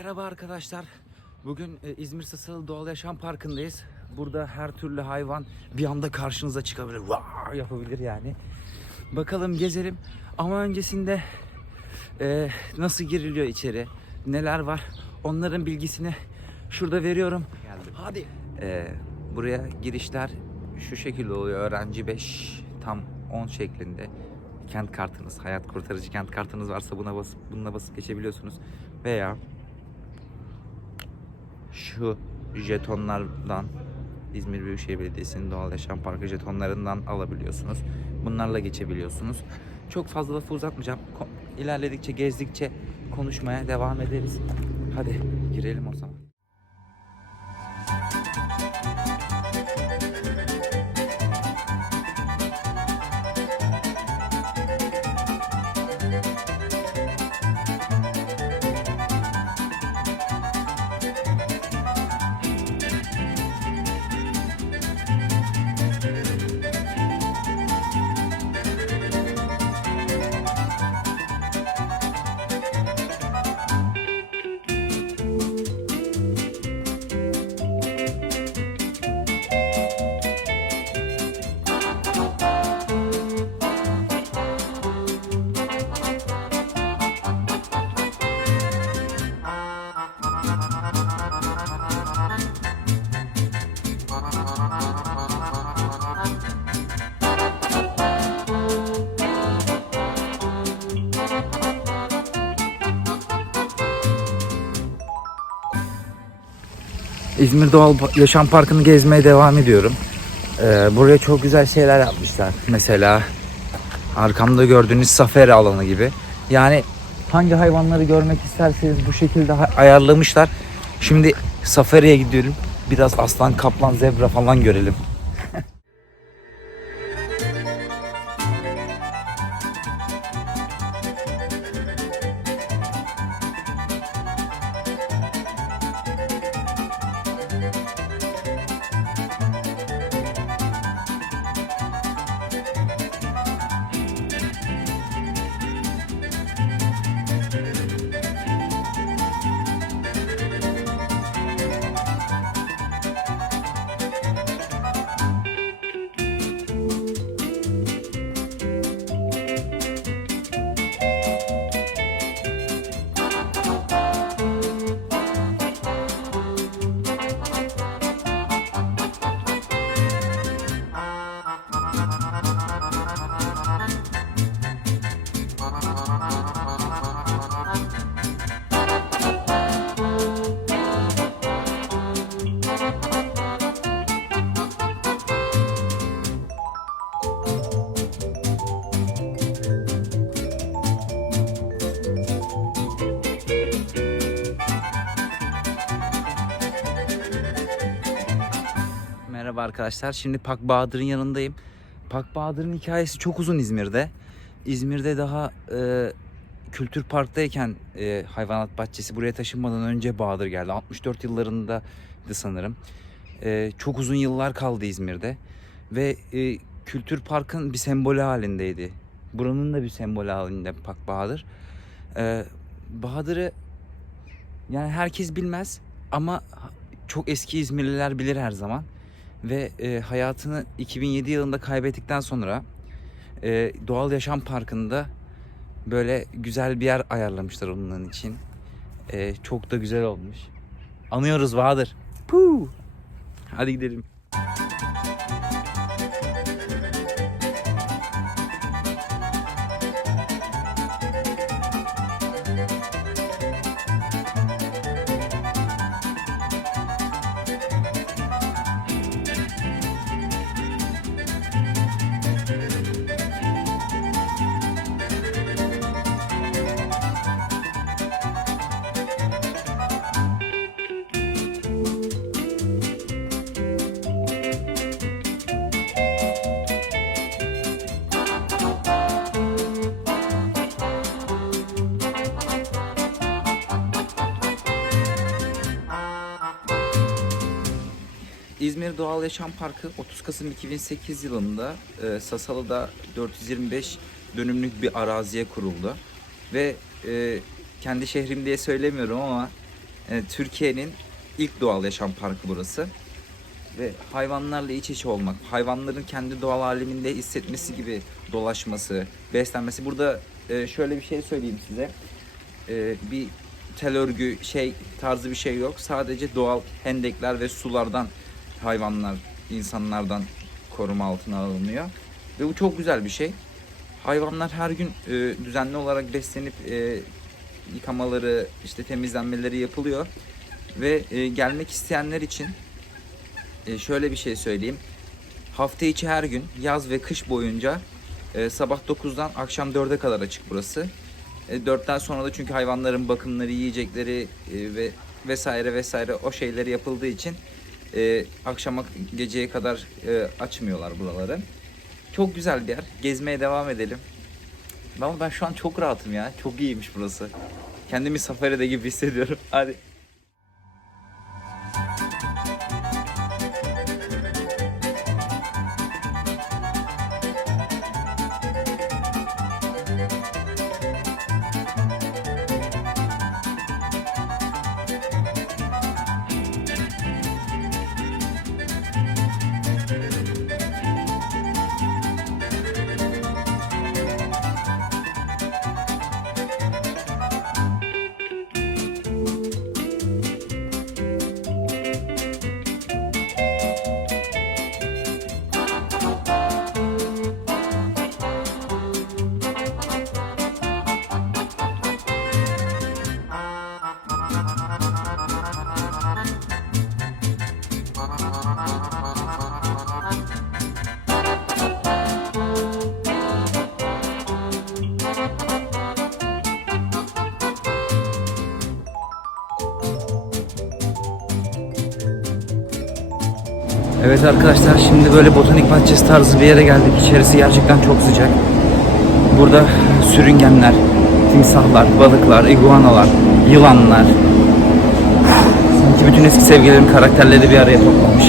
Merhaba arkadaşlar. Bugün İzmir Sasalı Doğal Yaşam Parkı'ndayız. Burada her türlü hayvan bir anda karşınıza çıkabilir. Vaa yapabilir yani. Bakalım gezelim. Ama öncesinde nasıl giriliyor içeri, neler var, onların bilgisini şurada veriyorum. Geldim. Hadi. Buraya girişler şu şekilde oluyor. Öğrenci 5, tam 10 şeklinde. Kent kartınız, hayat kurtarıcı kent kartınız varsa bununla basıp geçebiliyorsunuz. Veya şu jetonlardan, İzmir Büyükşehir Belediyesi'nin Doğal Yaşam Parkı jetonlarından alabiliyorsunuz. Bunlarla geçebiliyorsunuz. Çok fazla lafı uzatmayacağım. İlerledikçe, gezdikçe konuşmaya devam ederiz. Hadi girelim o zaman. İzmir Doğal Yaşam Parkı'nı gezmeye devam ediyorum. Buraya çok güzel şeyler yapmışlar. Mesela arkamda gördüğünüz safari alanı gibi. Yani hangi hayvanları görmek isterseniz bu şekilde ayarlamışlar. Şimdi safariye gidiyorum. Biraz aslan, kaplan, zebra falan görelim. Merhaba arkadaşlar. Şimdi Park Bahadır'ın yanındayım. Park Bahadır'ın hikayesi çok uzun İzmir'de. İzmir'de daha Kültür Park'tayken hayvanat bahçesi buraya taşınmadan önce Bahadır geldi. 64 yıllarındaydı sanırım. Çok uzun yıllar kaldı İzmir'de. Ve Kültür Park'ın bir sembolü halindeydi. Buranın da bir sembolü halinde Park Bahadır. Bahadır'ı yani herkes bilmez ama çok eski İzmirliler bilir her zaman. Ve hayatını 2007 yılında kaybettikten sonra Doğal Yaşam Parkı'nda böyle güzel bir yer ayarlamışlar onun için. Çok da güzel olmuş. Anıyoruz Bahadır. Puh. Hadi gidelim. İzmir Doğal Yaşam Parkı 30 Kasım 2008 yılında Sasalı'da 425 dönümlük bir araziye kuruldu. Ve kendi şehrim diye söylemiyorum ama Türkiye'nin ilk doğal yaşam parkı burası. Ve hayvanlarla iç içe olmak, hayvanların kendi doğal aleminde hissetmesi gibi dolaşması, beslenmesi. Burada şöyle bir şey söyleyeyim size. Bir tel örgü tarzı bir şey yok. Sadece doğal hendekler ve sulardan hayvanlar insanlardan koruma altına alınıyor. Ve bu çok güzel bir şey. Hayvanlar her gün düzenli olarak beslenip yıkamaları, işte temizlenmeleri yapılıyor. Ve gelmek isteyenler için şöyle bir şey söyleyeyim. Hafta içi her gün yaz ve kış boyunca sabah 9'dan akşam 4'e kadar açık burası. 4'ten sonra da çünkü hayvanların bakımları, yiyecekleri ve vesaire vesaire o şeyleri yapıldığı için akşama geceye kadar açmıyorlar buraları. Çok güzel bir yer. Gezmeye devam edelim. Ama ben şu an çok rahatım ya. Çok iyiymiş burası. Kendimi safaride gibi hissediyorum. Hadi. Evet arkadaşlar, şimdi böyle botanik bahçesi tarzı bir yere geldik. İçerisi gerçekten çok sıcak. Burada sürüngenler, timsahlar, balıklar, iguanalar, yılanlar. Sanki bütün eski sevgililerim karakterleri bir araya toplamış.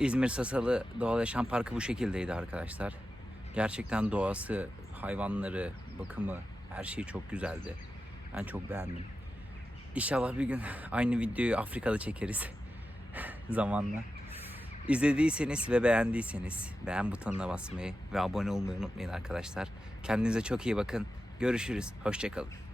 İzmir Sasalı Doğal Yaşam Parkı bu şekildeydi arkadaşlar. Gerçekten doğası, hayvanları, bakımı, her şey çok güzeldi. Ben çok beğendim. İnşallah bir gün aynı videoyu Afrika'da çekeriz zamanla. İzlediyseniz ve beğendiyseniz beğen butonuna basmayı ve abone olmayı unutmayın arkadaşlar. Kendinize çok iyi bakın. Görüşürüz. Hoşça kalın.